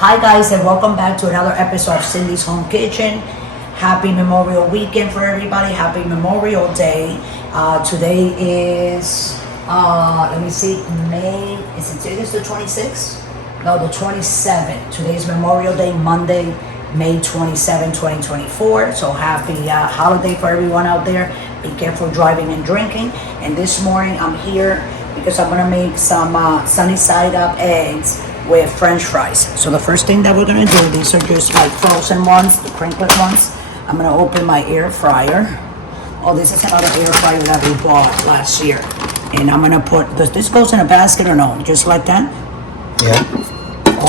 Hi guys, and welcome back to another episode of Cindy's Home Kitchen. Happy Memorial Weekend for everybody. Happy Memorial Day. Today is let me see, May, is the 26th? No, the 27th. Today is Memorial Day, Monday, May 27, 2024. So happy holiday for everyone out there. Be careful driving and drinking. And this morning I'm here because I'm gonna make some sunny side up eggs with French fries. So the first thing that we're gonna do, these are just like frozen ones, the Crinkle ones. I'm gonna open my air fryer. Oh, this is another air fryer that we bought last year. And I'm gonna put, does this goes in a basket or no? Just like that? Yeah.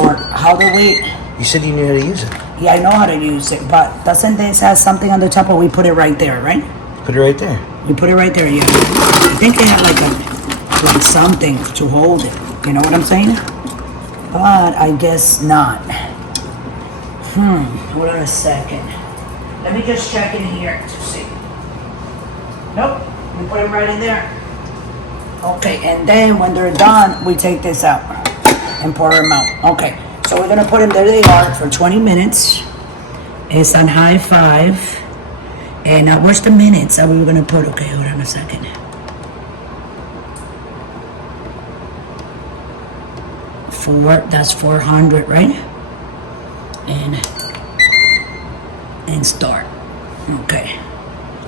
Or how do we? You said you knew how to use it. Yeah, I know how to use it, but doesn't this have something on the top or we put it right there, right? Put it right there. You put it right there, yeah. I think they have like something to hold it. You know what I'm saying? But I guess not. Hold on a second. Let me just check in here to see. Nope, we put them right in there. Okay, and then when they're done, we take this out and pour them out. Okay, so we're gonna put them, there they are, for 20 minutes. It's on high 5. And where's the minutes that we were gonna put? Okay, hold on a second. That's 400, right? And start. Okay.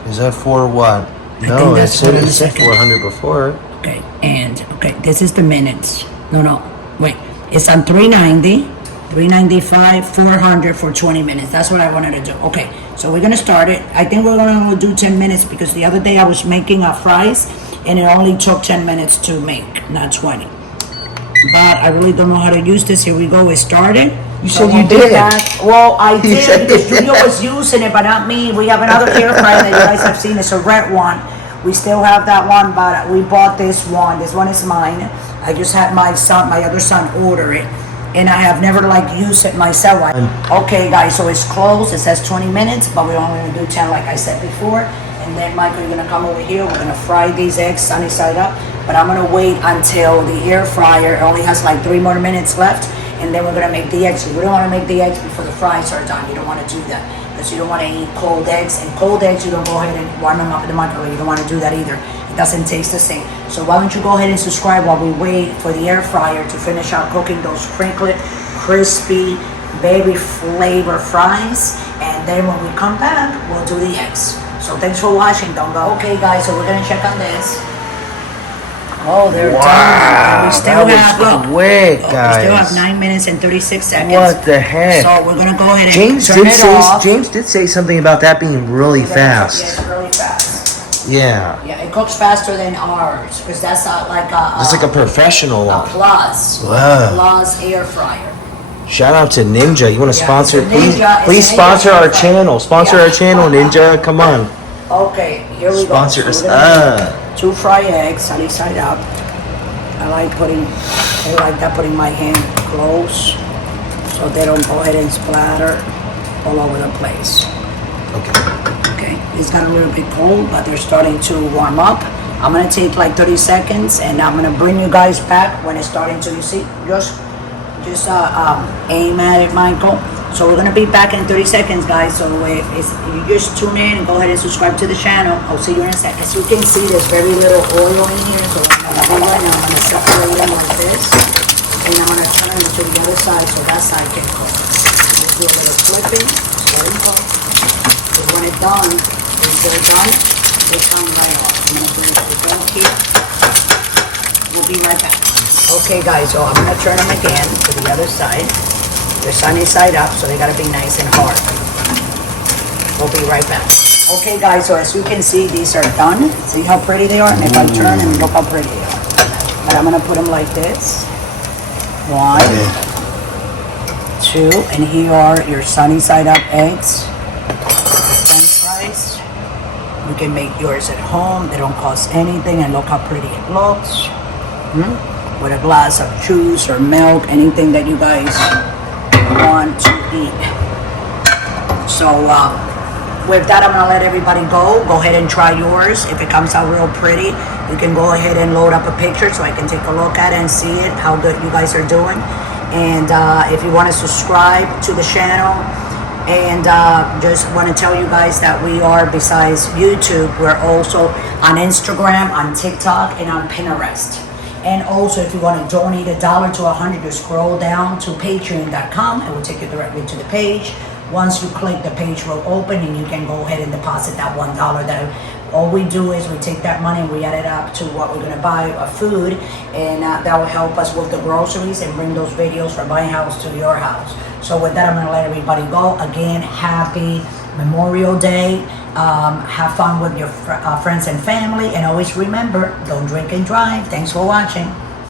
Is that for what? No, it said 400 before. Okay, and okay, this is the minutes. No, wait. It's on 390, 395, 400 for 20 minutes. That's what I wanted to do. Okay, so we're gonna start it. I think we're gonna do 10 minutes because the other day I was making fries and it only took 10 minutes to make, not 20. But I really don't know how to use this. Here we go. It started. You said you did. Well, I did because Julio was using it, but not me. We have another air fryer that you guys have seen. It's a red one. We still have that one, but we bought this one. This one is mine. I just had my other son order it, and I have never used it myself. Okay, guys. So it's closed. It says 20 minutes, but we're only gonna do 10, like I said before. And then Michael, you're gonna come over here. We're gonna fry these eggs sunny side up. But I'm gonna wait until the air fryer only has like 3 more minutes left, and then we're gonna make the eggs. We don't wanna make the eggs before the fries are done. You don't wanna do that because you don't wanna eat cold eggs. And cold eggs, you don't go ahead and warm them up in the microwave. You don't wanna do that either. It doesn't taste the same. So why don't you go ahead and subscribe while we wait for the air fryer to finish out cooking those Crinkle, crispy, very flavor fries. And then when we come back, we'll do the eggs. So thanks for watching. Don't go. Okay, guys. So we're gonna check on this. Oh, they're done. And we still have quick, guys. We still have 9 minutes and 36 seconds. What the heck? So we're gonna go ahead and turn it off. James did say something about that being really fast. Yeah, it's really fast. Yeah. Yeah, it cooks faster than ours because that's like a. It's like a professional a one. Plus. Wow. Plus air fryer. Shout out to Ninja. You want to sponsor? Ninja, please sponsor our channel. Sponsor our channel, Ninja. Come on. Okay, here we go. Sponsor us up. 2 fried eggs, sunny side up. I like putting my hand close so they don't go ahead and splatter all over the place. Okay, it's got a little bit cold, but they're starting to warm up. I'm gonna take like 30 seconds and I'm gonna bring you guys back when it's starting to, you see, just aim at it, Michael. So we're gonna be back in 30 seconds, guys. So if you just tune in and go ahead and subscribe to the channel. I'll see you in a second. As you can see, there's very little oil in here. So what I'm gonna do right now, I'm gonna separate them like this, and I'm gonna turn it to the other side so that side can cook. Just do a little flipping, let it cook. Because when it's done, they come right off. I'm gonna finish the done here. We'll be right back. Okay, guys. So I'm gonna turn them again to the other side. They're sunny side up, so they gotta be nice and hard. We'll be right back. Okay, guys, so as you can see, these are done. See how pretty they are? And if I turn and look how pretty they are. But I'm gonna put them like this. 1, 2, and here are your sunny side up eggs. French fries. You can make yours at home. They don't cost anything, and look how pretty it looks. With a glass of juice or milk, anything that you guys want to eat. So with that, I'm gonna let everybody go. Go ahead and try yours. If it comes out real pretty, you can go ahead and load up a picture so I can take a look at it and see it, how good you guys are doing. And if you want to subscribe to the channel, and just want to tell you guys that we are, besides YouTube, we're also on Instagram, on TikTok, and on Pinterest. And also, if you want to donate $1 to 100, you scroll down to patreon.com. It will take you directly to the page. Once you click, the page will open and you can go ahead and deposit that $1. All we do is we take that money and we add it up to what we're going to buy of food, and that will help us with the groceries and bring those videos from my house to your house. So with that, I'm going to let everybody go. Again, happy Memorial Day. Have fun with your friends and family, and always remember, don't drink and drive. Thanks for watching.